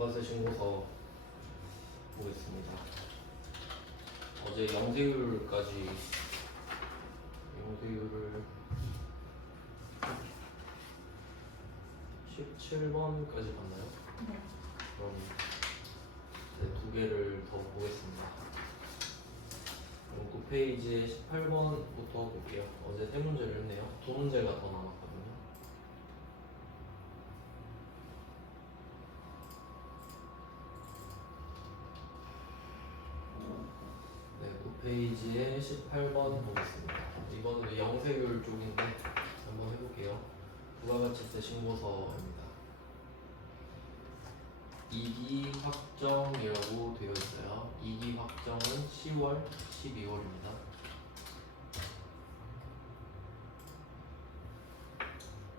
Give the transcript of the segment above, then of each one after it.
부가세 신고서 보겠습니다. 어제 영세율까지 영세율을 17번까지 봤나요? 네. 그럼 두 개를 더 보겠습니다. 그럼 9페이지에 18번부터 볼게요. 어제 세 문제를 했네요. 두 문제가 더 남았거든요. 네, 9페이지에 18번 보겠습니다. 이번에도 영세율 쪽인데 한번 해볼게요. 부가가치세 신고서입니다. 2기 확정이라고 되어 있어요. 2기 확정은 10월, 12월입니다.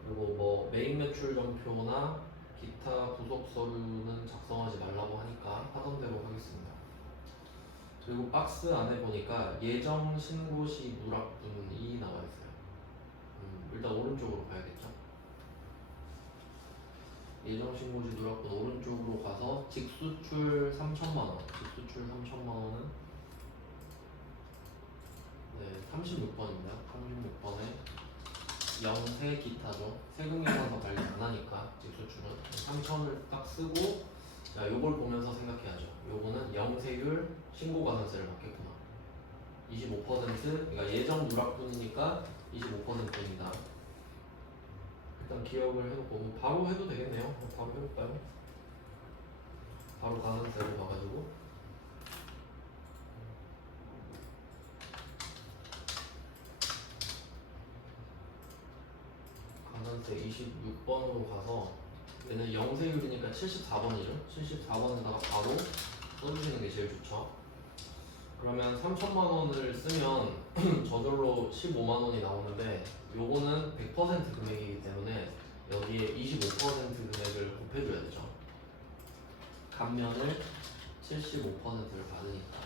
그리고 뭐 메인 매출 점표나 기타 부속 서류는 작성하지 말라고 하니까 하던 대로 하겠습니다. 그리고 박스 안에 보니까 예정 신고 시 누락분이 나와 있어요. 일단 오른쪽으로 가야겠죠. 예정 신고 시 누락분 오른쪽으로 가서 직수출 3천만 원. 직수출 3천만 원은 네, 36번입니다. 36번에 영세 기타죠. 세금 계산서 관리 안 하니까 직수출은 3천을 딱 쓰고, 자 요걸 보면서 생각해야죠. 요거는 영세율 신고가산세를 받겠구나. 25% 그러니까 예정 누락분이니까 25%입니다. 일단 기억을 해놓고 바로 해도 되겠네요. 바로 해볼까요? 바로 가산세로 봐가지고 가산세 26번으로 가서 얘는 영세율이니까 74번이죠. 74번에다가 바로 써주시는 게 제일 좋죠. 그러면 3천만 원을 쓰면 저절로 15만 원이 나오는데 요거는 100% 금액이기 때문에 여기에 25% 금액을 곱해줘야 되죠. 감면을 75%를 받으니까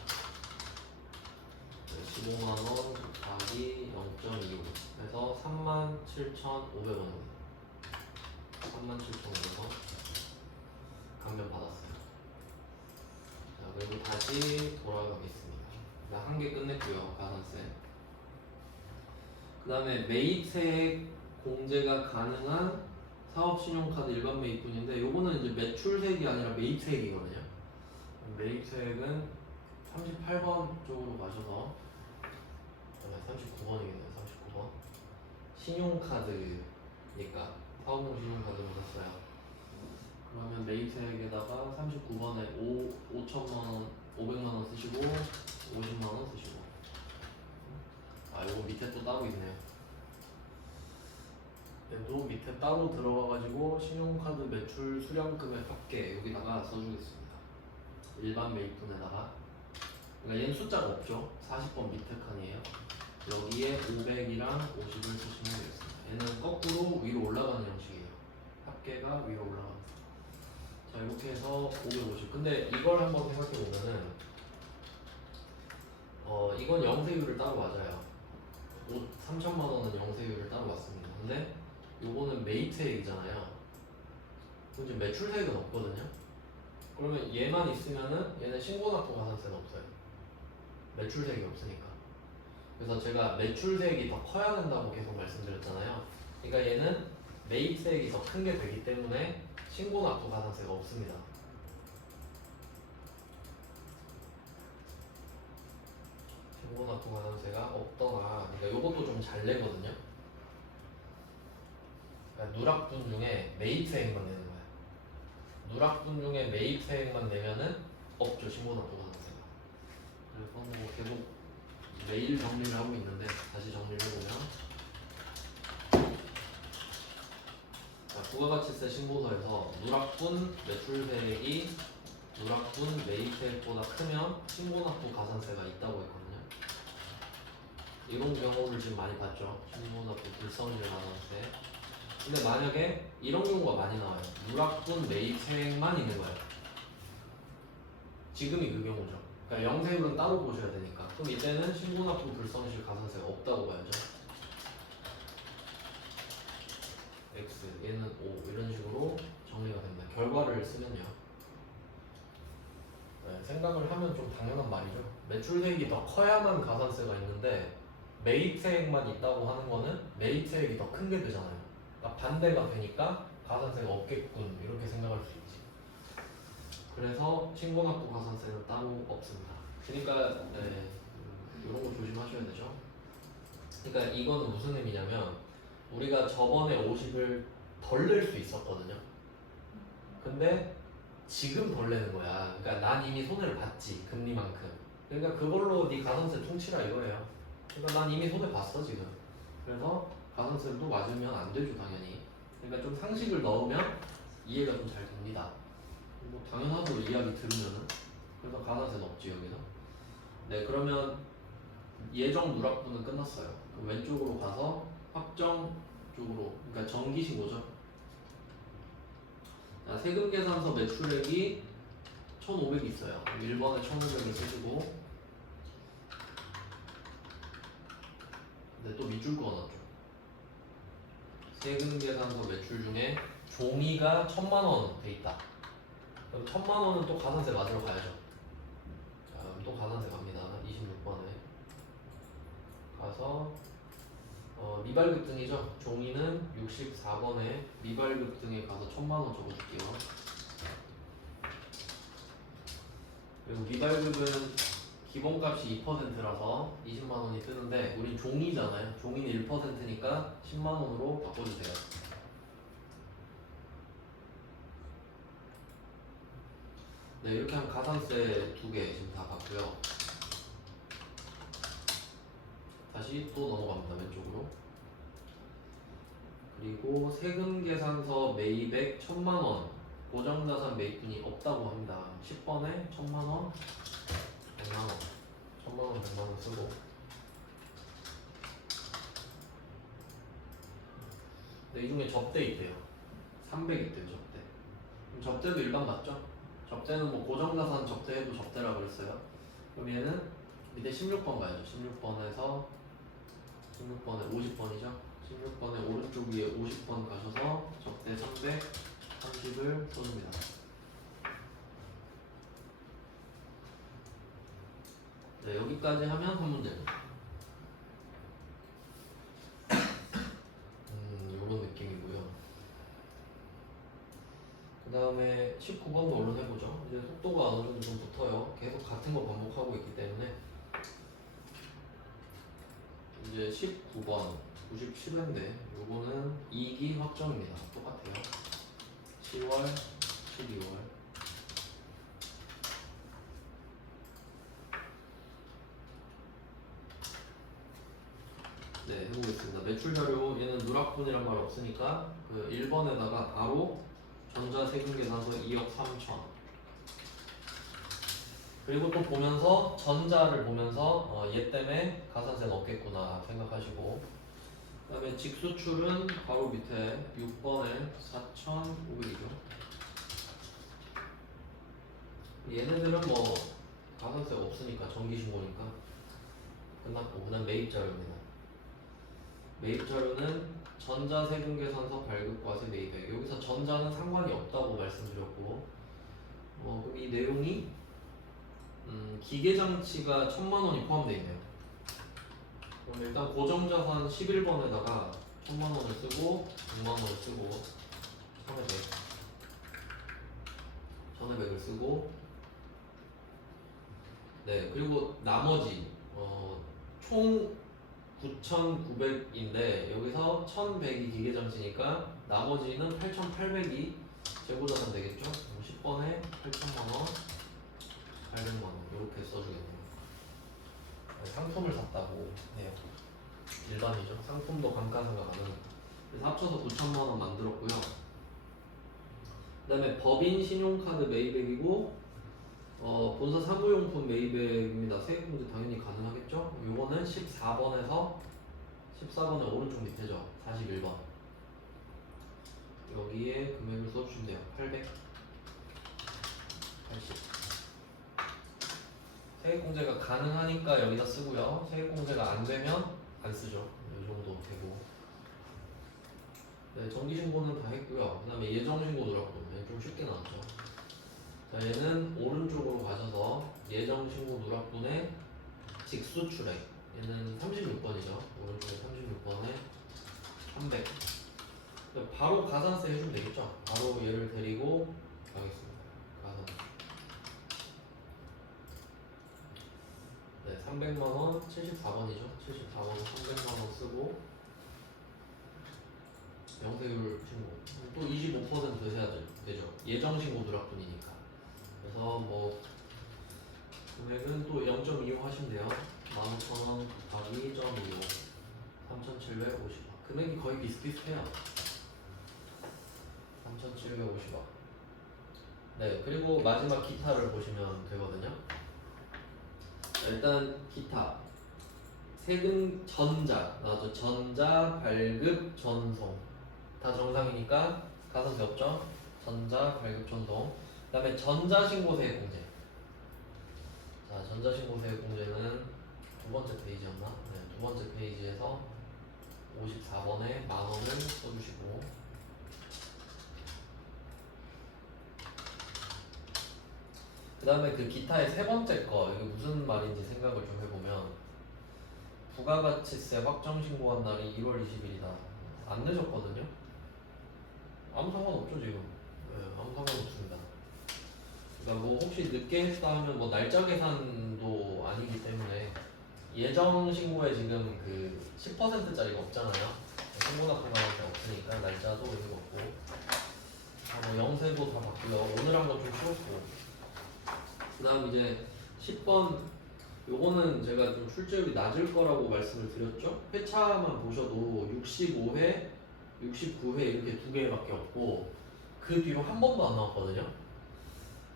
15만 원 곱하기 0.25 그래서 37,500원입니다. 37,500원 감면 받았어요. 자, 그리고 다시 돌아가겠습니다. 한 개 끝냈고요. 가산세. 그 다음에 매입세액 공제가 가능한 사업신용카드 일반 매입분인데 요거는 이제 매출세액이 아니라 매입세액이거든요. 매입세액은 38번 쪽으로 가셔서 39번이겠네요. 39번 신용카드니까 사업용 신용카드로 샀어요. 그러면 매입세액에다가 39번에 5천만원 500만원 쓰시고 50만원 쓰시고, 아 요거 밑에 또 따로 있네요. 얘도 밑에 따로 들어가가지고 신용카드 매출 수령금액 합계 여기다가 써주겠습니다. 일반 매입분에다가, 그러니까 얘는 숫자가 없죠. 40번 밑에 칸이에요. 여기에 500이랑 50을 쓰시면 되겠습니다. 얘는 거꾸로 위로 올라가는 형식이에요. 합계가 위로 올라가는. 자 이렇게 해서 550. 근데 이걸 한번 생각해보면은 이건 영세율을 따로 맞아요. 3천만 원은 영세율을 따로 맞습니다. 근데 요거는 매입세액이잖아요. 그럼 지금 매출세액은 없거든요. 그러면 얘만 있으면은 얘는 신고납부 가산세는 없어요. 매출세액이 없으니까. 그래서 제가 매출세액이 더 커야 된다고 계속 말씀드렸잖아요. 그러니까 얘는 매입세액이 더 큰 게 되기 때문에 신고납부 가산세가 없습니다. 신고납부 가산세가 없더라. 그러니까 요것도 좀 잘 내거든요. 그러니까 누락분 중에 매입세액만 내는 거야. 누락분 중에 매입세액만 내면은 없죠. 신고납부 가산세가. 그래서 뭐 계속 매일 정리를 하고 있는데 다시 정리를 해보면, 자, 부가가치세 신고서에서 누락분 매출세액이 누락분 매입세액보다 크면 신고납부 가산세가 있다고 했거든요. 이런 경우를 지금 많이 봤죠. 신고납부 불성실 가산세. 근데 만약에 이런 경우가 많이 나와요. 누락분 매입세액만 있는 거예요. 지금이 그 경우죠. 그러니까 영세율은 따로 보셔야 되니까. 그럼 이때는 신고납부 불성실 가산세가 없다고 봐야죠. X 얘는 O 이런 식으로 정리가 됩니다. 결과를 쓰면요. 생각을 하면 좀 당연한 말이죠. 매출세액이 더 커야만 가산세가 있는데 매입세액만 있다고 하는 거는 매입세액이 더 큰 게 되잖아요. 그러니까 반대가 되니까 가산세가 없겠군 이렇게 생각할 수 있지. 그래서 신고납부 가산세는 따로 없습니다. 그러니까 네, 이런 거 조심하셔야 되죠. 그러니까 이거는 무슨 의미냐면 우리가 저번에 50을 덜 낼 수 있었거든요. 근데 지금 덜 내는 거야. 그러니까 난 이미 손해를 봤지 금리만큼. 그러니까 그걸로 네 가산세 퉁치라 이거예요. 그러니까 난 이미 손해 봤어 지금. 그래서 가산세를 또 맞으면 안 되죠 당연히. 그러니까 좀 상식을 넣으면 이해가 좀 잘 됩니다. 뭐 당연하죠 이야기 들으면은. 그래서 가산세 넣었지 여기서. 네 그러면 예정 누락부는 끝났어요. 그럼 왼쪽으로 가서 확정 쪽으로 그러니까 정기신고죠. 자, 세금계산서 매출액이 1,500이 있어요. 1번에 1,500을 쓰시고 근데 또 밑줄 그어놨죠. 세금계산서 매출 중에 종이가 1,000만원 돼 있다. 그럼 1,000만원은 또 가산세 맞으러 가야죠. 자, 그럼 또 가산세 갑니다. 26번에 가서 미발급등이죠. 종이는 64번에 미발급등에 가서 1,000만원 적어줄게요. 그리고 미발급은 기본값이 2%라서 20만원이 뜨는데 우린 종이잖아요. 종이는 1%니까 10만원으로 바꿔주세요. 네 이렇게 하면 가산세 2개 지금 다 봤고요. 다시 또 넘어갑니다. 왼쪽으로. 그리고 세금계산서 매입액 1,000만원 고정자산 매입분이 없다고 합니다. 10번에 1,000만원 100만원 1,000만원 100만원 쓰고 네, 이 중에 접대 있대요. 300 있대요 접대. 그럼 접대도 일반 맞죠? 접대는 뭐 고정자산 접대해도 접대라고 그랬어요. 그럼 얘는 밑에 16번 가야죠. 16번에서 16번에 50번이죠. 16번에 오른쪽 위에 50번 가셔서 접대 330을 써줍니다. 네, 여기까지 하면 한 문제입니다. 요런 느낌이고요. 그 다음에 19번도 얼른 해보죠. 이제 속도가 어느 정도 좀 붙어요. 계속 같은 거 반복하고 있기 때문에. 이제 19번 97회인데 요거는 2기 확정입니다. 똑같아요. 10월 12월 네 해보겠습니다. 매출자료 얘는 누락분이란 말 없으니까 그 1번에다가 바로 전자세금계산서 2억 3천 그리고 또 보면서 전자를 보면서 얘 때문에 가산세 넣겠구나 생각하시고 그 다음에 직수출은 바로 밑에 6번에 4,500이죠. 얘네들은 뭐 가산세가 없으니까 정기신고니까 끝났고 그 다음 매입자료입니다. 매입자료는 전자세금계산서 발급과세 매입액 여기서 전자는 상관이 없다고 말씀드렸고 그럼 이 내용이 기계장치가 1,000만원이 포함되어 있네요. 그럼 일단 고정자산 11번에다가 1,000만원을 쓰고 100만원을 쓰고 1,200을 쓰고 네 그리고 나머지 총 9,900인데 여기서 1,100이 기계장치니까 나머지는 8,800이 재고자산 되겠죠? 10번에 8,000만원 800만원 이렇게 써주겠네요. 상품을 샀다고 해요. 일반이죠. 상품도 감가상각 안 하는. 그래서 합쳐서 9,000만원 만들었고요. 그 다음에 법인 신용카드 매입액이고 본사 사무용품 매입액입니다. 세금공제 당연히 가능하겠죠? 요거는 14번에서 14번의 오른쪽 밑에죠. 41번 여기에 금액을 써주시면 돼요. 880 세액공제가 가능하니까 여기다 쓰고요. 세액공제가 안 되면 안 쓰죠. 이 정도 되고. 네, 정기신고는 다 했고요. 그 다음에 예정신고 누락분 좀 쉽게 나왔죠. 자, 얘는 오른쪽으로 가셔서 예정신고 누락분의 직수출액. 얘는 36번이죠. 오른쪽에 36번에 300. 바로 가산세 해주면 되겠죠? 바로 얘를 데리고 가겠습니다. 가산세. 네, 300만원, 74번이죠. 74번 300만원 쓰고 영세율 신고. 또 25% 해야 되죠. 예정신고 누락분이니까. 그래서 뭐 금액은 또 0.25 하시면 돼요. 15,000원 곱하기 0.25 3,750원. 금액이 거의 비슷비슷해요. 3,750원. 네, 그리고 마지막 기타를 보시면 되거든요. 일단 기타 세금 전자 나왔죠. 전자, 발급, 전송 다 정상이니까 가산세 없죠. 전자, 발급, 전송. 그 다음에 전자신고세 공제. 자, 전자신고세 공제는 두 번째 페이지였나? 네, 두 번째 페이지에서 54번에 만원을 써주시고, 그 다음에 그 기타의 세 번째 거, 이게 무슨 말인지 생각을 좀 해보면, 부가가치세 확정 신고한 날이 1월 20일이다. 안 내셨거든요? 아무 상관없죠, 지금. 네, 아무 상관없습니다. 그러니까 뭐 혹시 늦게 했다 하면 뭐 날짜 계산도 아니기 때문에 예정 신고에 지금 그 10%짜리가 없잖아요. 신고 같은 거한테 없으니까 날짜도 의미가 없고. 뭐 영세도 다 바뀌어. 오늘 한 거 좀 쉬웠고. 그 다음 이제 10번 요거는 제가 좀 출제율이 낮을 거라고 말씀을 드렸죠. 회차만 보셔도 65회, 69회 이렇게 두 개밖에 없고 그 뒤로 한 번도 안 나왔거든요.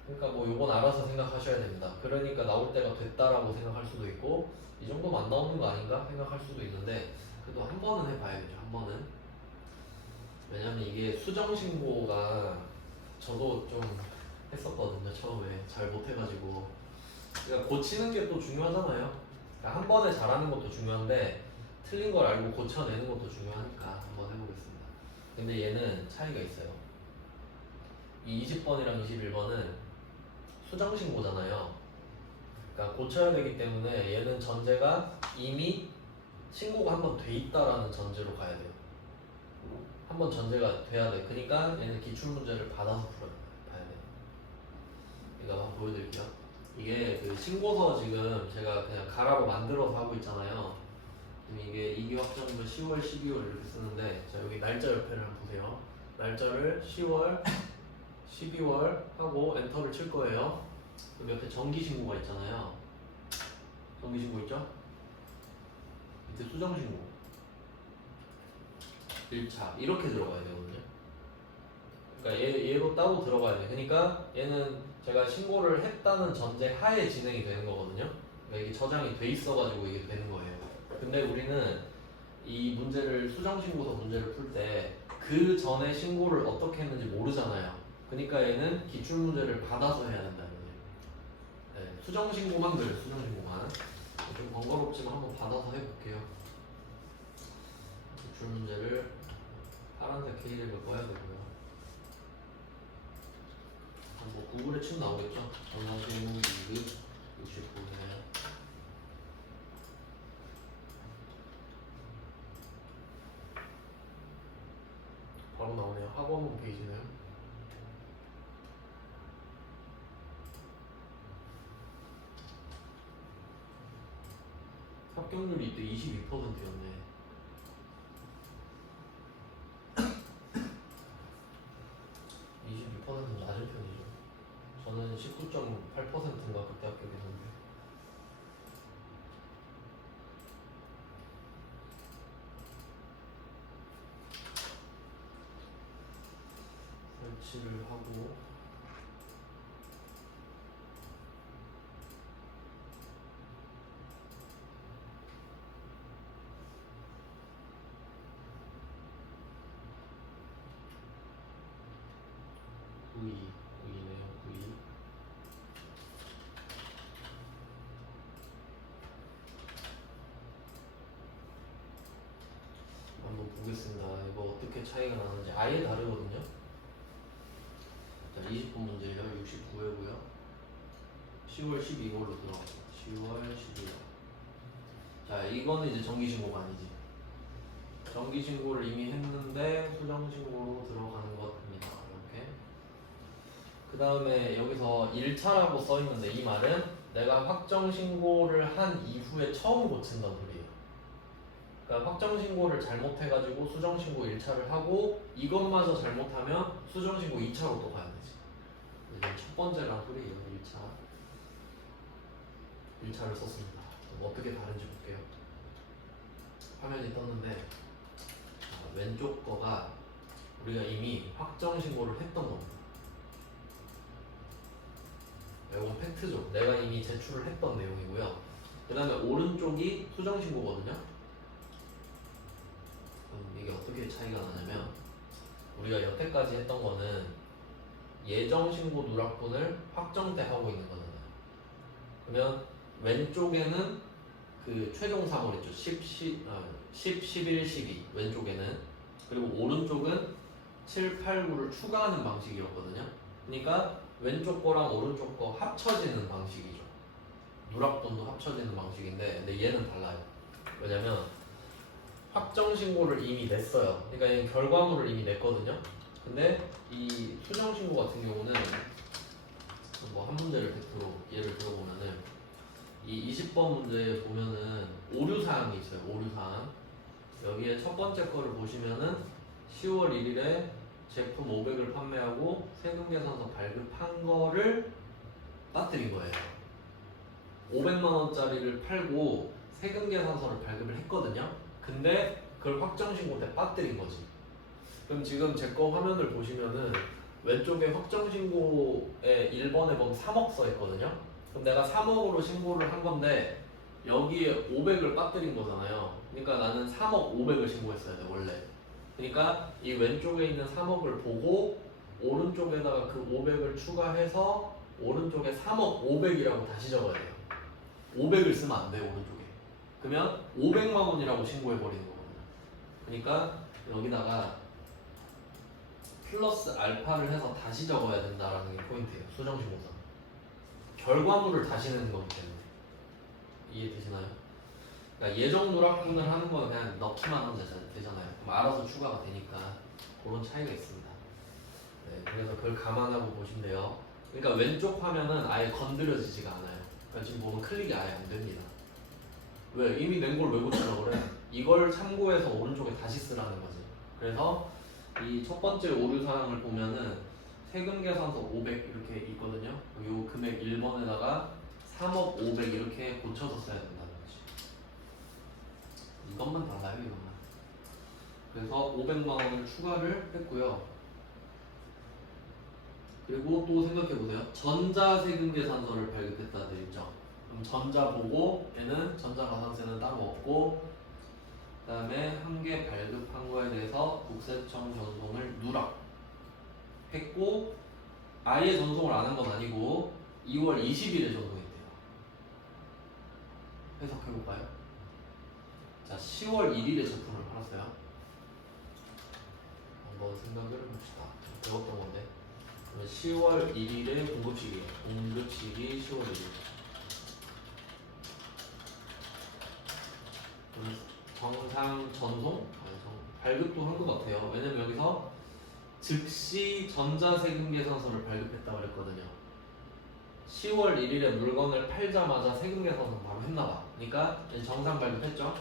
그러니까 뭐 요건 알아서 생각하셔야 됩니다. 그러니까 나올 때가 됐다라고 생각할 수도 있고 이 정도면 안 나오는 거 아닌가 생각할 수도 있는데 그래도 한 번은 해봐야겠죠. 한 번은. 왜냐면 이게 수정신고가 저도 좀 했었거든요. 처음에 잘 못해가지고 그러니까 고치는 게 또 중요하잖아요. 그러니까 한 번에 잘하는 것도 중요한데 틀린 걸 알고 고쳐내는 것도 중요하니까 한번 해보겠습니다. 근데 얘는 차이가 있어요. 이 20번이랑 21번은 수정신고잖아요. 그러니까 고쳐야 되기 때문에 얘는 전제가 이미 신고가 한 번 돼 있다라는 전제로 가야 돼요. 한 번 전제가 돼야 돼. 그러니까 얘는 기출문제를 받아서 봐야 돼. 그러니까 한번 보여드릴게요. 이게 그 신고서 지금 제가 그냥 가라로 만들어서 하고 있잖아요. 이게 2기 확정일로 10월, 12월 이렇게 쓰는데 자 여기 날짜 옆에를 한번 보세요. 날짜를 10월, 12월 하고 엔터를 칠 거예요. 그럼 옆에 정기신고가 있잖아요. 정기신고 있죠? 밑에 수정신고 1차 이렇게 들어가야 되거든요. 그러니까 얘로 따로 들어가야 돼. 그러니까 얘는 제가 신고를 했다는 전제 하에 진행이 되는 거거든요. 그러니까 이게 저장이 돼 있어가지고 이게 되는 거예요. 근데 우리는 이 문제를 수정신고서 문제를 풀 때 그 전에 신고를 어떻게 했는지 모르잖아요. 그러니까 얘는 기출문제를 받아서 해야 된다는 거예요. 네, 수정신고만 그래요. 수정신고만. 좀 번거롭지만 한번 받아서 해볼게요. 기출문제를 파란색 K를 꺼야 되고요. 뭐 구글에 치면 나오겠죠? 전화제목 2급 69회 바로 나오네요. 학원 홈페이지네요. 합격률이 이때 22%였네. 22%는 낮은 편이죠. 저는 19.8%인가 그때 합격했는데. 설치를 하고 구이네요. 구이. 한번 보겠습니다. 이거 어떻게 차이가 나는지 아예 다르거든요. 자, 자, 20번 문제예요. 69회고요. 10월 12일로 들어갔어. 10월 12일. 자, 이거는 이제 정기신고가 아니지. 정기신고를 이미 했는데 수정신고로 들어가는 것입니다. 이렇게. 그 다음에 여기서 1차라고 써있는데 이 말은 내가 확정신고를 한 이후에 처음 고친다는 소리예요. 그러니까 확정신고를 잘못해가지고 수정신고 1차를 하고 이것마저 잘못하면 수정신고 2차로 또 가야 되지. 이제 첫 번째란 소리예요. 1차. 1차를 썼습니다. 어떻게 다른지 볼게요. 화면이 떴는데 왼쪽 거가 우리가 이미 확정신고를 했던 겁니다. 이건 팩트죠. 내가 이미 제출을 했던 내용이고요. 그 다음에 오른쪽이 수정신고거든요. 그럼 이게 어떻게 차이가 나냐면 우리가 여태까지 했던 거는 예정신고 누락분을 확정 때 하고 있는 거잖아요. 그러면 왼쪽에는 그 최종 사물 있죠. 10, 11, 12 왼쪽에는, 그리고 오른쪽은 7, 8, 9를 추가하는 방식이었거든요. 그러니까 왼쪽 거랑 오른쪽 거 합쳐지는 방식이죠. 누락분도 합쳐지는 방식인데 근데 얘는 달라요. 왜냐면 확정신고를 이미 냈어요. 그러니까 얘는 결과물을 이미 냈거든요. 근데 이 수정신고 같은 경우는 뭐 한 문제를 팩트로 예를 들어보면은 이 20번 문제에 보면은 오류사항이 있어요. 오류사항. 여기에 첫 번째 거를 보시면은 10월 1일에 제품 500을 판매하고 세금계산서 발급한 거를 빠뜨린 거예요. 500만 원짜리를 팔고 세금계산서를 발급을 했거든요. 근데 그걸 확정신고 때 빠뜨린 거지. 그럼 지금 제 거 화면을 보시면은 왼쪽에 확정신고에 1번에 보면 3억 써 있거든요. 그럼 내가 3억으로 신고를 한 건데 여기에 500을 빠뜨린 거잖아요. 그러니까 나는 3억 500을 신고했어야 돼 원래. 그러니까 이 왼쪽에 있는 3억을 보고 오른쪽에다가 그 500을 추가해서 오른쪽에 3억 500이라고 다시 적어야 돼요. 500을 쓰면 안 돼요 오른쪽에. 그러면 500만 원이라고 신고해버리는 거거든요. 그러니까 여기다가 플러스 알파를 해서 다시 적어야 된다라는 게 포인트예요. 수정신고상. 결과물을 다시 내는 거기 때문에. 이해되시나요? 그러니까 예정 누락분을 하는 건 그냥 넣기만 하면 되잖아요. 그럼 알아서 추가가 되니까 그런 차이가 있습니다. 네, 그래서 그걸 감안하고 보시면 돼요. 그러니까 왼쪽 화면은 아예 건드려지지가 않아요. 그러니까 지금 보면 클릭이 아예 안 됩니다. 왜? 이미 낸 걸 왜 고치려고 그래? 이걸 참고해서 오른쪽에 다시 쓰라는 거지. 그래서 이 첫 번째 오류사항을 보면은 세금계산서 500 이렇게 있거든요. 요 금액 1번에다가 3억 500 이렇게 고쳐서 써야 된다는 거지. 이것만 달라요, 이것만. 그래서 500만 원을 추가를 했고요. 그리고 또 생각해보세요. 전자세금계산서를 발급했다 돼 있죠. 그럼 전자 보고 얘는 전자가산세는 따로 없고, 그 다음에 한 개 발급한 거에 대해서 국세청 전송을 누락했고, 아예 전송을 안 한 건 아니고 2월 20일에 전송했대요. 해석해볼까요? 자, 10월 1일에 제품을 팔았어요. 한번 생각을 해봅시다. 배웠던 건데. 10월 1일에 공급식이에요. 공급식이 10월 1일. 정상 전송? 발급도 한 것 같아요. 왜냐면 여기서 즉시 전자세금계산서를 발급했다고 그랬거든요. 10월 1일에 물건을 팔자마자 세금계산서 바로 했나봐. 그러니까 정상 발급했죠.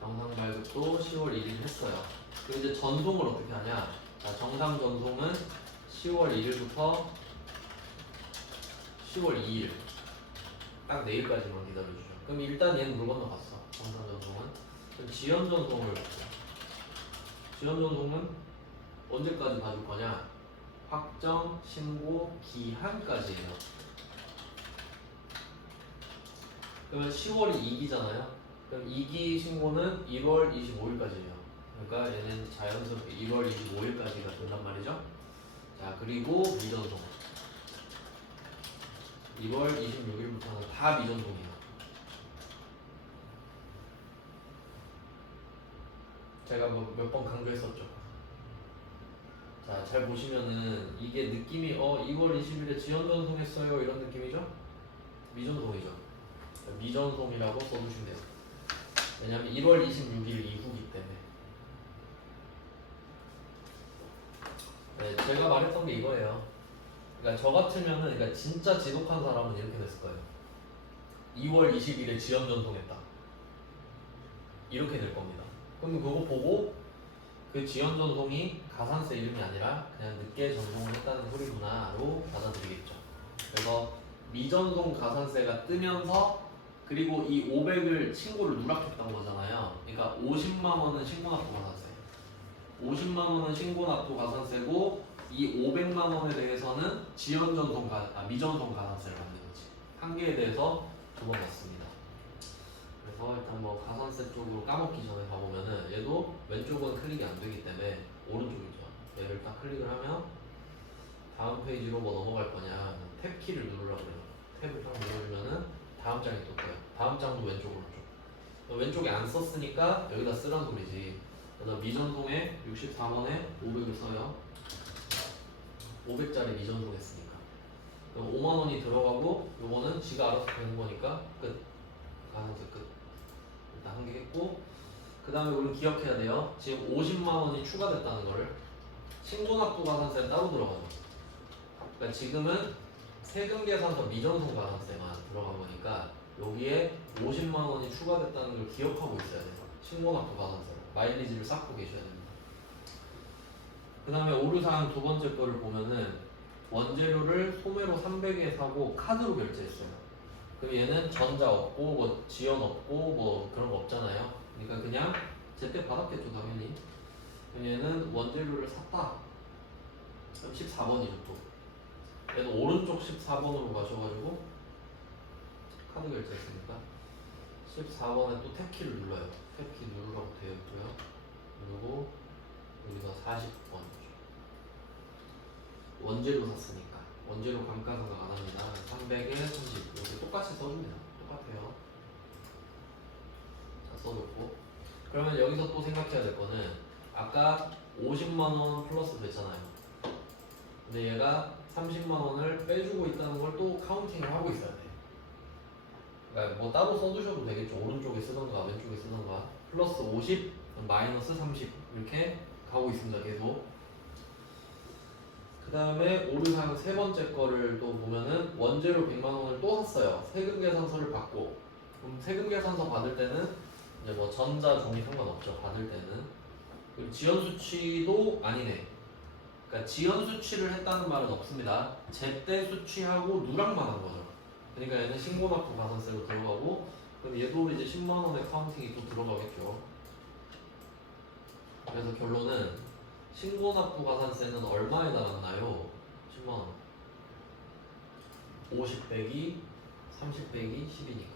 정상 발급도 10월 1일 했어요. 그리고 이제 전송을 어떻게 하냐? 자, 정상 전송은 10월 1일부터 10월 2일 딱 내일까지만 기다려주죠. 그럼 일단 얘는 물 건너갔어. 정상 전송은. 그럼 지연 전송을 볼게요. 지연 전송은 언제까지 봐줄 거냐? 확정 신고 기한까지예요. 그러면 10월이 2기잖아요. 그럼 2기 신고는 1월 25일까지예요. 그러니까 얘는 자연스럽게 1월 25일까지가 된단 말이죠. 자, 그리고 미전송 1월 26일부터는 다 미전송이에요. 제가 몇 번 강조했었죠. 자, 잘 보시면은 이게 느낌이 2월 20일에 지연전송했어요 이런 느낌이죠? 미전송이죠. 미전송이라고 써주시면 돼요. 왜냐면 1월 26일 이후기 때문에. 네, 제가 말했던 게 이거예요. 그러니까 저 같으면은, 그러니까 진짜 지독한 사람은 이렇게 냈을 거예요. 2월 20일에 지연전송했다. 이렇게 될 겁니다. 그럼 그거 보고 그 지연전송이 가산세 이름이 아니라 그냥 늦게 전송을 했다는 소리구나로 받아들이겠죠. 그래서 미전송 가산세가 뜨면서 그리고 이 500을 친구를 누락했던 거잖아요. 그러니까 50만 원은 신고납부 가산세, 50만 원은 신고납부 가산세고 이 500만 원에 대해서는 미전송 가산세를 받는 거지. 한 개에 대해서 두 번 받습니다. 그래서 일단 뭐 가산세 쪽으로 까먹기 전에 가보면은 얘도 왼쪽은 클릭이 안 되기 때문에 오른쪽이죠. 얘를 딱 클릭을 하면 다음 페이지로 뭐 넘어갈 거냐 탭 키를 누르라고 그래요. 탭을 딱 눌러주면은 다음 장이 또 떠요. 다음 장도 왼쪽 오른쪽. 왼쪽에 안 썼으니까 여기다 쓰란 소리지. 그래서 미전송에 64번에 500을 써요. 500짜리 미전송 했으니까 5만 원이 들어가고 요거는 지가 알아서 되는 거니까 끝. 가산세 끝. 일단 한 개 했고, 그 다음에 우리는 기억해야 돼요. 지금 50만 원이 추가됐다는 거를. 신고납부 가산세는 따로 들어가죠. 그러니까 지금은 세금 계산서 미전송 가산세만 들어간 거니까 여기에 50만 원이 추가됐다는 걸 기억하고 있어야 돼요. 신고납부 가산세를 마일리지를 쌓고 계셔야 됩니다. 그 다음에 오류사항 두 번째 거를 보면은 원재료를 소매로 300에 사고 카드로 결제했어요. 그럼 얘는 전자 없고 뭐 지연 없고 뭐 그런 거 없잖아요. 그러니까 그냥 제때 받았겠죠 당연히. 그럼 얘는 원재료를 샀다. 그럼 14번이죠 또. 얘도 오른쪽 14번으로 가셔가지고 카드 결제했으니까 14번에 또 탭키를 눌러요. 탭키 누르라고 되어 있고요. 누르고 여기서 40번이죠. 원재료 샀으니까 원재료 감가상각 안 합니다. 300에 30 이렇게 똑같이 써줍니다. 똑같아요. 자, 써줬고, 그러면 여기서 또 생각해야 될 거는 아까 50만 원 플러스 됐잖아요. 근데 얘가 30만 원을 빼주고 있다는 걸 또 카운팅을 하고 있어야 돼. 그러니까 뭐 따로 써두셔도 되겠죠. 오른쪽에 쓰던가 왼쪽에 쓰던가. 플러스 50, 마이너스 30 이렇게 가고 있습니다. 계속. 그 다음에 오류사항 세 번째 거를 또 보면은 원재료 100만 원을 또 샀어요. 세금 계산서를 받고. 그럼 세금 계산서 받을 때는 이제 뭐 전자 종이 상관없죠. 받을 때는. 그리고 지연 수치도 아니네. 그러니까 지연 수치를 했다는 말은 없습니다. 제때 수치하고 누락만 한 거죠. 그러니까 얘는 신고납부 가산세로 들어가고, 그럼 얘도 이제 10만 원의 카운팅이 또 들어가겠죠. 그래서 결론은 신고납부 가산세는 얼마에 달았나요? 10만 원. 50 빼기 30 빼기 10이니까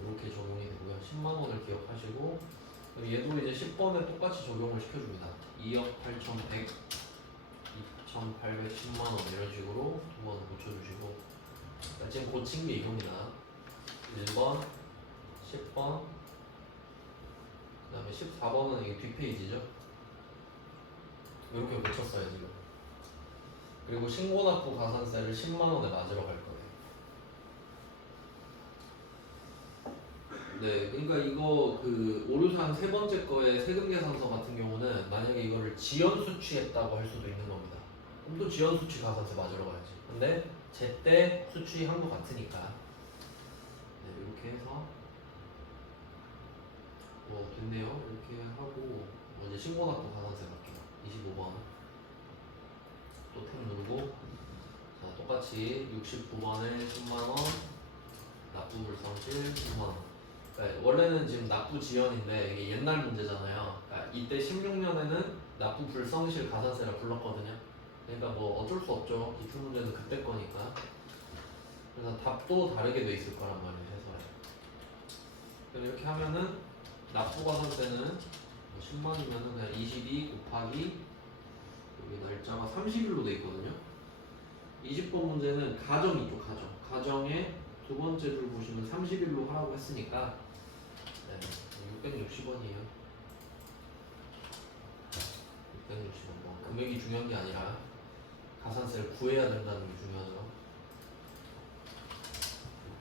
이렇게 적용이 되고요. 10만 원을 기억하시고, 그럼 얘도 이제 10번에 똑같이 적용을 시켜줍니다. 2억 8,100, 2,810만 원 이런 식으로 두 번 고쳐주시고, 그러니까 지금 고친 게 이겁니다. 1번, 10번, 그 다음에 14번은 이게 뒷페이지죠. 이렇게 고쳤어요 지금. 그리고 신고납부 가산세를 10만 원에 맞으러 갈 거예요. 네, 그러니까 이거 그 오류사항 세 번째 거에 세금 계산서 같은 경우는 만약에 이거를 지연 수취했다고 할 수도 있는 겁니다. 그럼 또 지연 수취 가산세 맞으러 가야지. 근데 제때 수취한 것 같으니까. 네, 이렇게 해서 됐네요. 이렇게 하고 이제 신고납부 가산세 갈게요. 25번 또 탭 누르고, 자, 똑같이 69번에 10만원 납부 불성실 10만원. 그러니까 원래는 지금 납부 지연인데 이게 옛날 문제잖아요. 그러니까 이때 16년에는 납부 불성실 가산세라 불렀거든요. 그러니까 뭐 어쩔 수 없죠. 기출 문제는 그때 거니까. 그래서 답도 다르게 돼 있을 거란 말이에요. 해설에. 그래서 이렇게 하면은 납부 가산세는 10만이면은 그냥 22 곱하기 여기 날짜가 30일로 돼 있거든요. 20번 문제는 가정이죠. 가정의 두 번째 줄 보시면 30일로 하라고 했으니까 네, 660원이에요. 660원. 뭐 금액이 중요한 게 아니라 가산세를 구해야 된다는 게 중요하죠.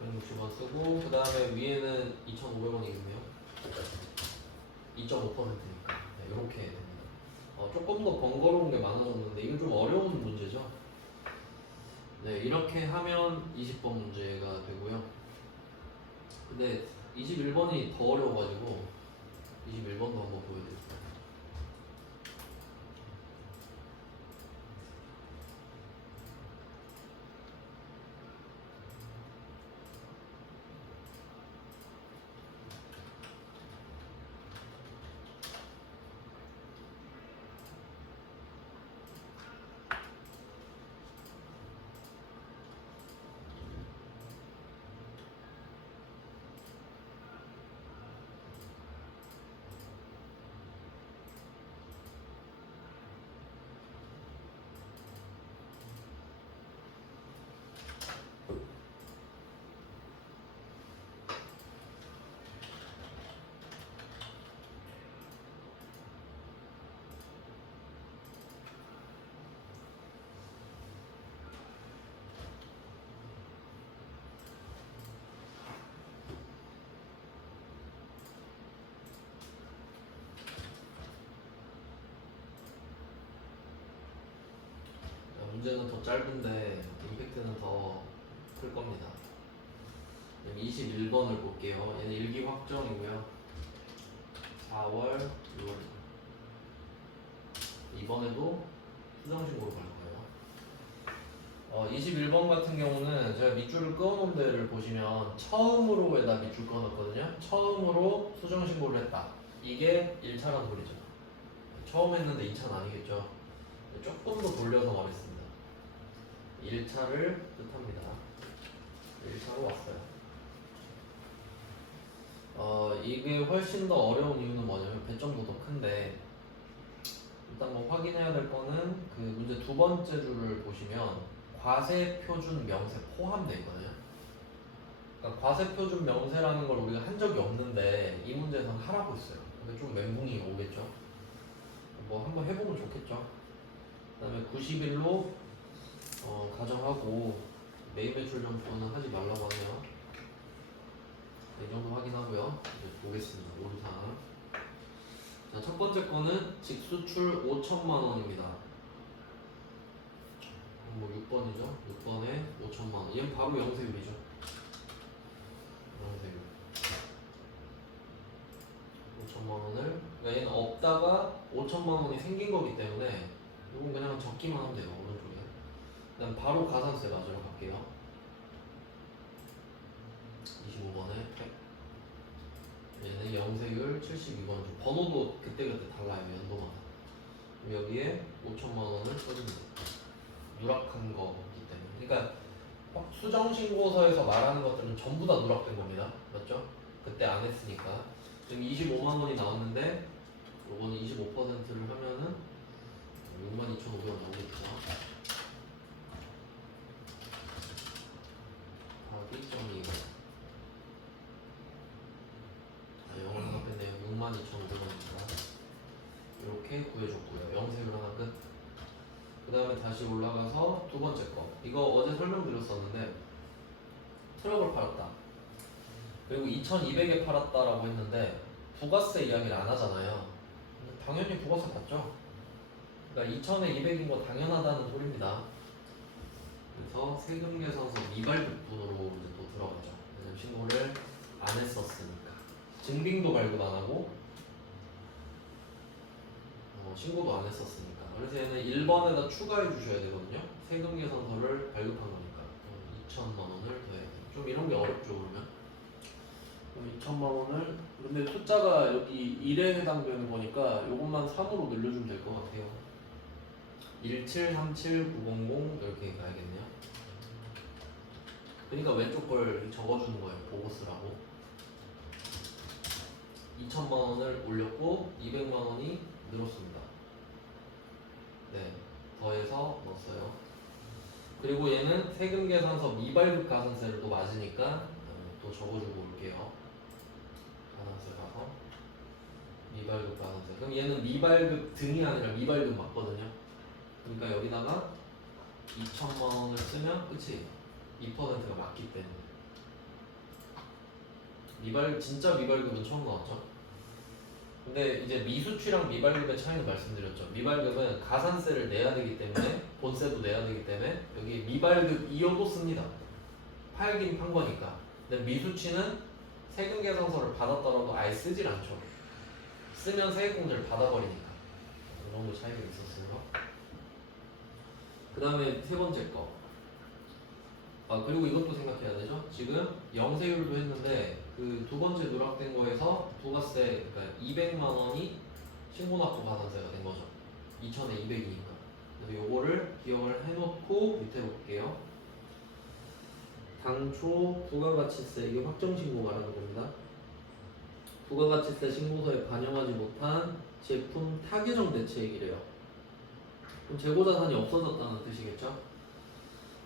660원 쓰고 그 다음에 위에는 2,500원이겠네요. 2.5%니까 이렇게 됩니다. 조금 더 번거로운 게 많아졌는데 이건 좀 어려운 문제죠. 네, 이렇게 하면 20번 문제가 되고요. 근데 21번이 더 어려워가지고 21번도 한번 보여드릴게요. 문제는 더 짧은데 임팩트는 더 클 겁니다. 21번을 볼게요. 얘는 일기 확정이고요. 4월, 6월. 이번에도 수정신고로 갈 거예요. 21번 같은 경우는 제가 밑줄을 그어놓은 데를 보시면 처음으로에다 밑줄 그어놨거든요. 처음으로 수정신고를 했다. 이게 1차란 소리죠. 처음 했는데 2차는 아니겠죠. 조금 더 돌려서 말했습니다. 1차를 뜻합니다. 1차로 왔어요. 이게 훨씬 더 어려운 이유는 뭐냐면 배점도 더 큰데 일단 뭐 확인해야 될 거는 그 문제 두 번째 줄을 보시면 과세표준 명세 포함되어 있거든요. 그러니까 과세표준 명세라는 걸 우리가 한 적이 없는데 이 문제에서는 하라고 했어요. 근데 좀 멘붕이 오겠죠. 뭐 한번 해보면 좋겠죠. 그 다음에 90일로 가정하고 매일 매출 점포는 하지 말라고 하네요. 이 정도 확인하고요. 이제 보겠습니다. 오류상. 자, 첫 번째 거는 직수출 5천만 원입니다. 뭐 6번이죠. 6번에 5천만 원. 얘는 바로 영세율이죠. 영세율. 5천만 원을. 그러니까 얘는 없다가 5천만 원이 생긴 거기 때문에 이건 그냥 적기만 하면 돼요. 오른쪽에. 그다음 바로 가산세 맞으러 갈게요. 25번에 100. 얘는 영세율 72번 중 번호도 그때그때 달라요. 연도마다. 그럼 여기에 5천만 원을 써줍니다. 누락한 거기 때문에. 그러니까 수정신고서에서 말하는 것들은 전부 다 누락된 겁니다. 맞죠? 그때 안 했으니까. 지금 25만 원이 나왔는데 요거는 25%를 하면은 62,500원 나오겠죠. 답이 0.25. 영어를 하나 뺐네요. 62,500원입니다. 이렇게 구해줬고요. 영세율 하나 끝. 그 다음에 다시 올라가서 두 번째 거. 이거 어제 설명드렸었는데 트럭을 팔았다. 그리고 2,200에 팔았다라고 했는데 부가세 이야기를 안 하잖아요. 당연히 부가세 받죠. 그러니까 2,000에 200인 거 당연하다는 소리입니다. 그래서 세금 계산서 미발급분으로 이제 또 들어가죠. 왜냐면 신고를 안 했었으니까. 증빙도 발급 안 하고 신고도 안 했었으니까. 그래서 얘는 1번에다 추가해 주셔야 되거든요. 세금 계산서를 발급한 거니까 2천만 원을 더해야 돼요. 좀 이런 게 어렵죠 그러면. 2천만 원을 근데 숫자가 여기 1에 해당되는 거니까 요것만 3으로 늘려주면 될 것 같아요. 1737900 이렇게 가야겠네요. 그러니까 왼쪽 걸 적어주는 거예요. 보고 쓰라고. 2천만 원을 올렸고 200만 원이 늘었습니다. 네, 더해서 넣었어요. 그리고 얘는 세금 계산서 미발급 가산세를 또 맞으니까 또 적어주고 올게요. 가산세 가서 미발급 가산세. 그럼 얘는 미발급 등이 아니라 미발급 맞거든요. 그러니까 여기다가 2천만 원을 쓰면 끝이 2%가 맞기 때문에. 진짜 미발급은 처음 나왔죠. 근데 이제 미수취랑 미발급의 차이는 말씀드렸죠. 미발급은 가산세를 내야 되기 때문에 본세도 내야 되기 때문에 여기 미발급이어도 씁니다. 팔긴 판 거니까. 근데 미수취는 세금 계산서를 받았더라도 아예 쓰질 않죠. 쓰면 세액공제를 받아버리니까. 이 정도 차이가 있었어요. 그 다음에 세 번째 거. 그리고 이것도 생각해야 되죠. 지금 영세율도 했는데 그 두 번째 누락된 거에서 부가세, 그러니까 200만 원이 신고납부 가산세가 된 거죠. 2천에 200이니까. 그래서 요거를 기억을 해놓고 밑에 볼게요. 당초 부가가치세, 이게 확정신고 말하는 겁니다. 부가가치세 신고서에 반영하지 못한 제품 타개정 대체액이래요. 그럼 재고자산이 없어졌다는 뜻이겠죠?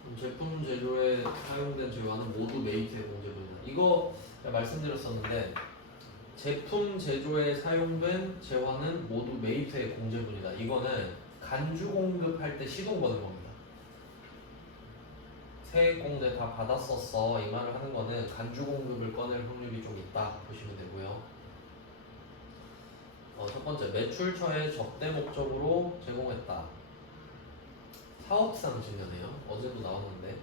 그럼 제품 제조에 사용된 재화는 모두 매입세 공제분이다. 이거 제가 말씀드렸었는데 제품 제조에 사용된 재화는 모두 매입세 공제분이다. 이거는 간주 공급할 때 시동 거는 겁니다. 세액 공제 다 받았었어 이 말을 하는 거는 간주 공급을 꺼낼 확률이 좀 있다 보시면 되고요. 첫 번째, 매출처에 적대 목적으로 제공했다. 사업상 증여네요. 어제도 나왔는데,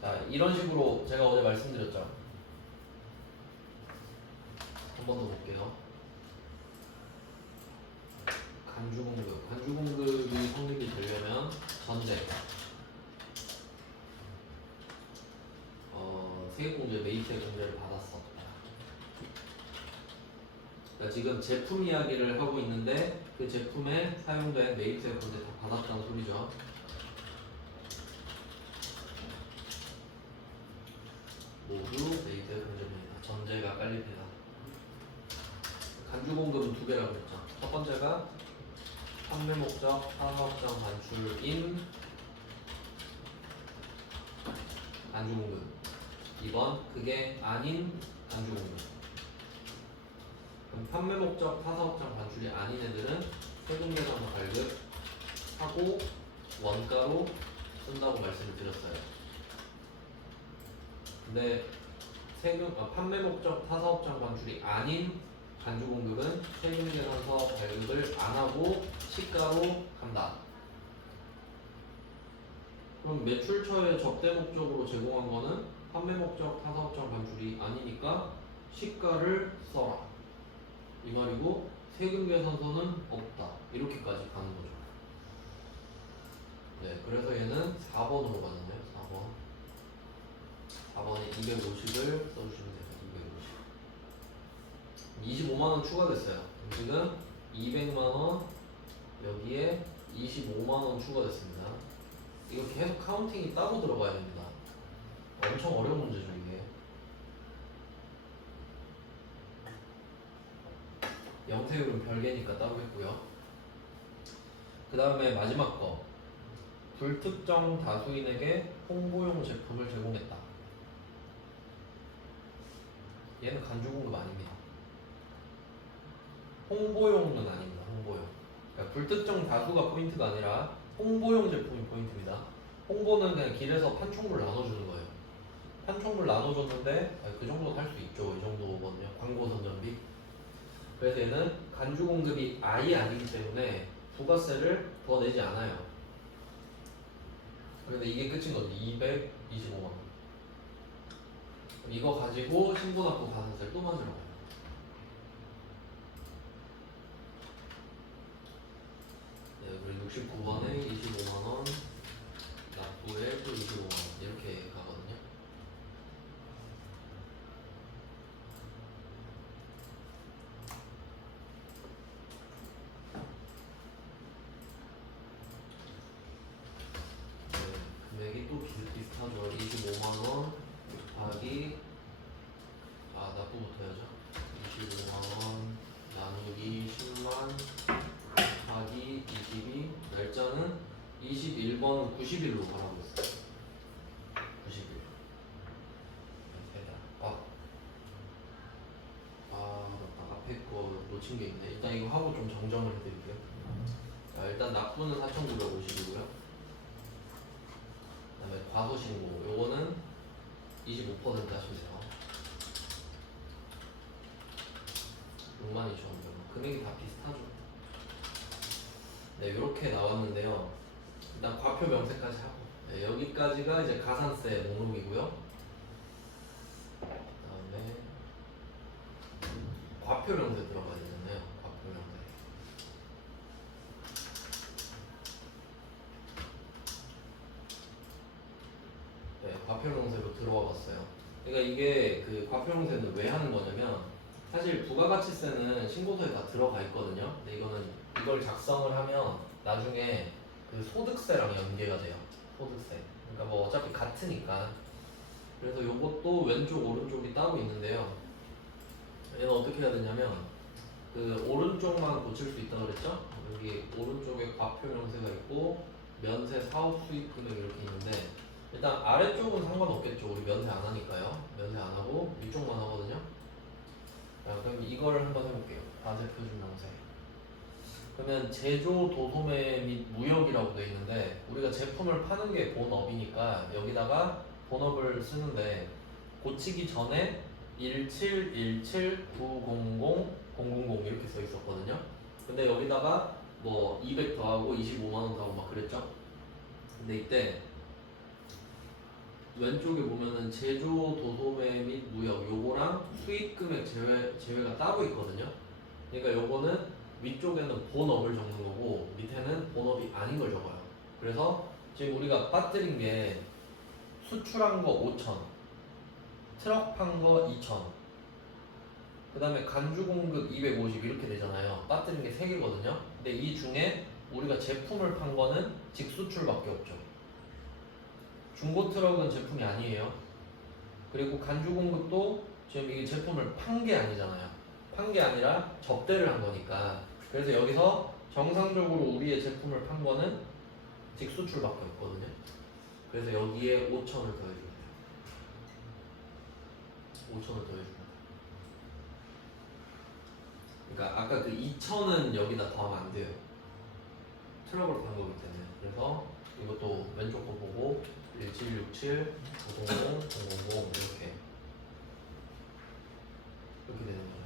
자 이런 식으로 제가 어제 말씀드렸죠. 한 번 더 볼게요. 간주 공급이 성립이 되려면 전제, 세액공제, 매입세 공제를 받았어. 그러니까 지금 제품 이야기를 하고 있는데 그 제품에 사용된 매입세 공제 다 받았다는 소리죠. 모두 매입세 공제입니다. 전제가 깔립니다. 간주 공급은 두 개라고 했죠. 첫 번째가 판매 목적 사업장 반출인 간주 공급. 2번 그게 아닌 간주 공급. 그럼 판매 목적 타사업장 반출이 아닌 애들은 세금 계산서 발급하고 원가로 쓴다고 말씀을 드렸어요. 근데 판매 목적 타사업장 반출이 아닌 간주 공급은 세금 계산서 발급을 안 하고 시가로 간다. 그럼 매출처에 적대 목적으로 제공한 거는 판매 목적 타사업장 반출이 아니니까 시가를 써라 이 말이고 세금 계산서는 없다 이렇게까지 가는 거죠. 네, 그래서 얘는 4번으로 가는데요. 4번에 250을 써주시면 됩니다. 250. 25만원 추가됐어요. 지금 200만원 여기에 25만원 추가됐습니다. 이거 계속 카운팅이 따로 들어가야 됩니다. 엄청 어려운 문제죠 이게. 영세율은 별개니까 따로 했고요. 그 다음에 마지막 거, 불특정 다수인에게 홍보용 제품을 제공했다. 얘는 간주 공급 아닙니다. 홍보용은 아닙니다. 홍보용. 그러니까 불특정 다수가 포인트가 아니라 홍보용 제품이 포인트입니다. 홍보는 그냥 길에서 판촉물 나눠주는 거예요. 판촉물 나눠줬는데 그 정도 할 수 있죠. 이 정도거든요. 광고 선전비. 그래서 얘는 간주 공급이 아예 아니기 때문에 부가세를 더 내지 않아요. 그런데 이게 끝인 거죠. 225만 원. 이거 가지고 신고납부 가산세를 또 맞으러 가요. 네, 우리 69번에 25만 원, 납부에 또 25만 원 이렇게 가거든요. 금액이 또 비슷비슷하죠. 25만원 곱하기 납부부터 해야죠. 25만원 나누기 10만 곱하기 22. 날짜는 21번 90일로 가라고 했어요. 90일. 맞다. 앞에 거 놓친 놓친 게 있네. 일단 이거 하고 좀 정정을 해드릴게요. 자, 일단 납부는 4,950이고요. 그다음에 과소신고 요거는 25% 하시면 돼요. 62,000원. 금액이 다 비슷하죠. 네, 이렇게 나왔는데요. 일단 과표 명세까지 하고, 네, 여기까지가 이제 가산세 목록이고요. 그다음에 과표 명세 들어가야 되잖아요. 과표 명세. 네, 과표 명세로 들어와 봤어요. 그러니까 이게 그 과표 명세는 왜 하는 거냐면 사실 부가가치세는 신고서에 다 들어가 있거든요. 근데 이거는 이걸 작성을 하면 나중에 그 소득세랑 연계가 돼요. 소득세. 그러니까 뭐 어차피 같으니까. 그래서 요것도 왼쪽 오른쪽이 따로 있는데요. 얘는 어떻게 해야 되냐면 그 오른쪽만 고칠 수 있다고 그랬죠? 여기 오른쪽에 과표 명세가 있고 면세 사업 수익 금액 이렇게 있는데 일단 아래쪽은 상관없겠죠. 우리 면세 안 하니까요. 면세 안 하고 위쪽만 하거든요. 자, 그럼 이걸 한번 해볼게요. 과세 표준 명세. 그러면 제조, 도소매 및 무역이라고 되어 있는데 우리가 제품을 파는 게 본업이니까 여기다가 본업을 쓰는데 고치기 전에 1717900 이렇게 써 있었거든요. 근데 여기다가 뭐 200 더하고 25만 원 더하고 막 그랬죠. 근데 이때 왼쪽에 보면은 제조, 도소매 및 무역 요거랑 수익 금액 제외가 따로 있거든요. 그러니까 요거는 위쪽에는 본업을 적는 거고 밑에는 본업이 아닌 걸 적어요. 그래서 지금 우리가 빠뜨린 게 수출한 거 5천, 트럭 판 거 2천, 그 다음에 간주 공급 250 이렇게 되잖아요. 빠뜨린 게 3개거든요. 근데 이 중에 우리가 제품을 판 거는 직수출밖에 없죠. 중고 트럭은 제품이 아니에요. 그리고 간주 공급도 지금 이게 제품을 판 게 아니잖아요. 판 게 아니라 접대를 한 거니까. 그래서 여기서 정상적으로 우리의 제품을 판 거는 직수출밖에 없거든요. 그래서 여기에 5천을 더해주면 돼요. 5천을 더해주면 돼요. 그러니까 아까 그 2천은 여기다 더하면 안 돼요. 트럭으로 판 거기 때문에. 그래서 이것도 왼쪽 거 보고 1767, 900, 000 이렇게 되는 거예요.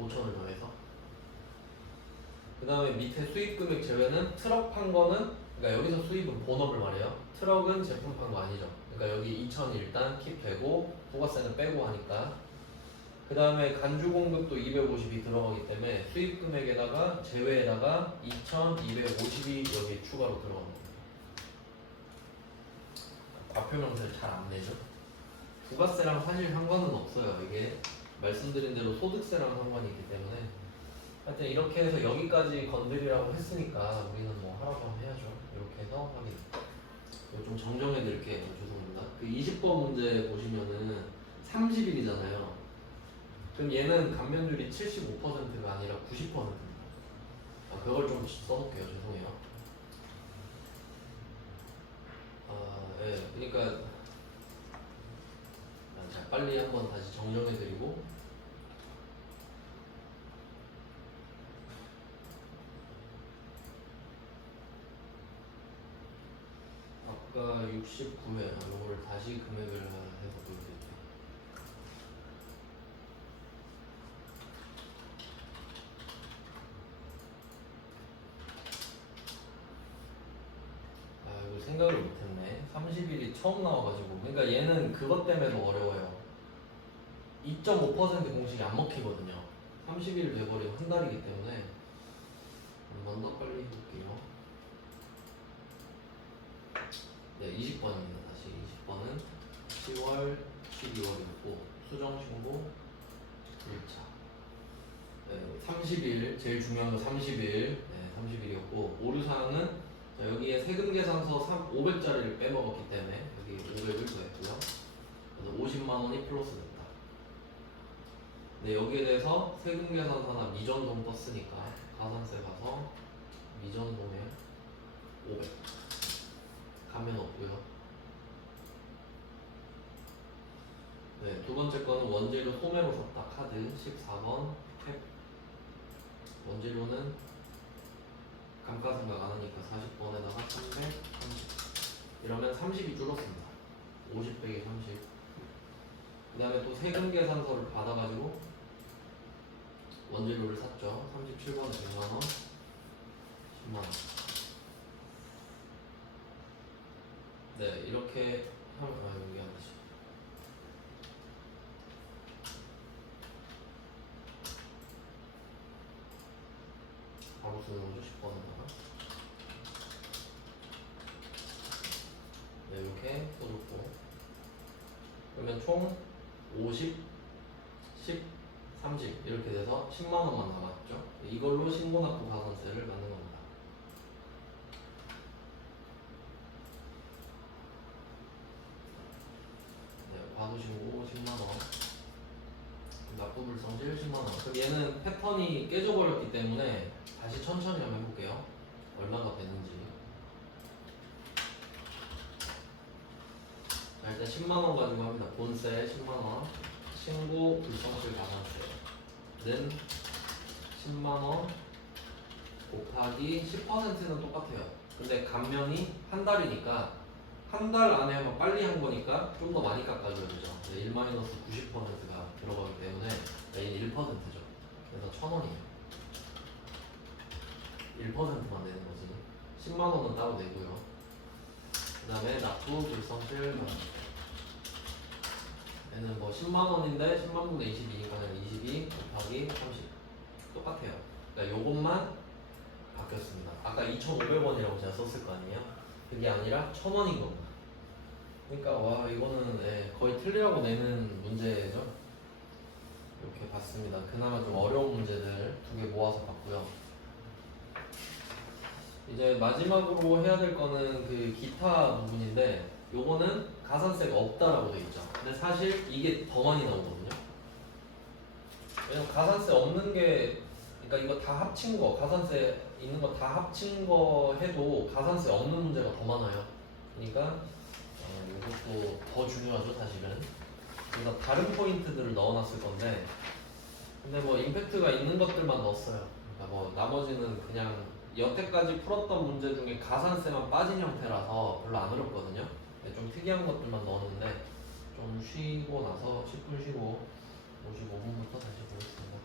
5천을 더해서. 그 다음에 밑에 수입 금액 제외는 트럭 판 거는 그러니까 여기서 수입은 본업을 말해요. 트럭은 제품 판 거 아니죠. 그러니까 여기 2천이 일단 킵되고 부가세는 빼고 하니까. 그 다음에 간주 공급도 250이 들어가기 때문에 수입 금액에다가 제외에다가 2,250이 여기 추가로 들어갑니다. 과표 명세를 잘 안 내죠. 부가세랑 사실 상관은 없어요. 이게 말씀드린 대로 소득세랑 상관이 있기 때문에 하여튼 이렇게 해서 여기까지 건드리라고 했으니까 우리는 뭐 하라고 하면 해야죠. 이렇게 해서 확인. 이거 좀 정정해 드릴게요. 죄송합니다. 그 20번 문제 보시면은 30일이잖아요. 그럼 얘는 감면율이 75%가 아니라 90%입니다. 아, 그걸 좀 써놓을게요. 죄송해요. 예. 그러니까 자, 빨리 한번 다시 정정해 드리고 아까 69회 이거를 다시 금액을 해서 보여드릴게요. 아 이거 생각을 못했네. 30일이 처음 나와가지고 그러니까 얘는 그것 때문에도 어려워요. 2.5% 공식이 안 먹히거든요. 30일 돼버리면 한 달이기 때문에 한 번 더 빨리 해볼게요. 네, 20번입니다. 다시 20번은 10월, 12월이었고 수정신고 1차. 네, 30일 제일 중요한 거 30일. 네, 30일이었고 오류사항은 자, 여기에 세금 계산서 500짜리를 빼먹었기 때문에 여기 500을 더했고요. 그래서 50만 원이 플러스 됐다. 네, 여기에 대해서 세금 계산서나 미전송 떴으니까 가산세 가서 미전송에 500 가면 없고요. 네, 두 번째 거는 원재료 소매로 샀다 카드 14번 탭 원재료는 감가상각 안 하니까 40번에다가 330 이러면 30이 줄었습니다. 50 빼기 30. 그 다음에 또 세금 계산서를 받아가지고 원재료를 샀죠. 37번에 100만원, 10만원. 네, 이렇게 하면, 여기 안 되지. 바로 쓰는 거죠, 10번에다가. 네, 이렇게 써줬고. 그러면 총 50, 10, 30 이렇게 돼서 10만원만 남았죠. 이걸로 신고납부 가산세를 받는 겁니다. 네, 과도신고 10만원, 납부불성실 10만원. 그럼 얘는 패턴이 깨져버렸기 때문에 다시 천천히 한번 해볼게요. 얼마가 되는지. 자, 일단 10만원 가지고 합니다. 본세 10만원, 신고 불성실 가산세는 10만원 곱하기 10%는 똑같아요. 근데 감면이 한 달이니까 한 달 안에 하면 빨리 한 거니까 좀 더 많이 깎아줘야 되죠. 1-90%가 들어가기 때문에 얘는 1%죠. 그래서 1,000원이에요. 1%만 내는 거지. 10만 원은 따로 내고요. 그 다음에 납부 불성실 얘는 뭐 10만 원인데 10만 분의 22니까 22 곱하기 30 똑같아요. 그러니까 요것만 바뀌었습니다. 아까 2,500원이라고 제가 썼을 거 아니에요? 그게 아니라 1,000원인 겁니다. 그러니까 와 이거는 거의 틀리라고 내는 문제죠. 이렇게 봤습니다. 그나마 좀 어려운 문제들 2개 모아서 봤고요. 이제 마지막으로 해야 될 거는 그 기타 부분인데 요거는 가산세가 없다라고 돼 있죠. 근데 사실 이게 더 많이 나오거든요. 왜냐면 가산세 없는 게 그러니까 이거 다 합친 거 가산세 있는 거 다 합친 거 해도 가산세 없는 문제가 더 많아요. 그러니까 이것도 더 중요하죠 사실은. 그래서 다른 포인트들을 넣어놨을 건데 근데 뭐 임팩트가 있는 것들만 넣었어요. 그러니까 뭐 나머지는 그냥 여태까지 풀었던 문제 중에 가산세만 빠진 형태라서 별로 안 어렵거든요. 좀 특이한 것들만 넣었는데 좀 쉬고 나서 10분 쉬고 55분부터 다시 보겠습니다.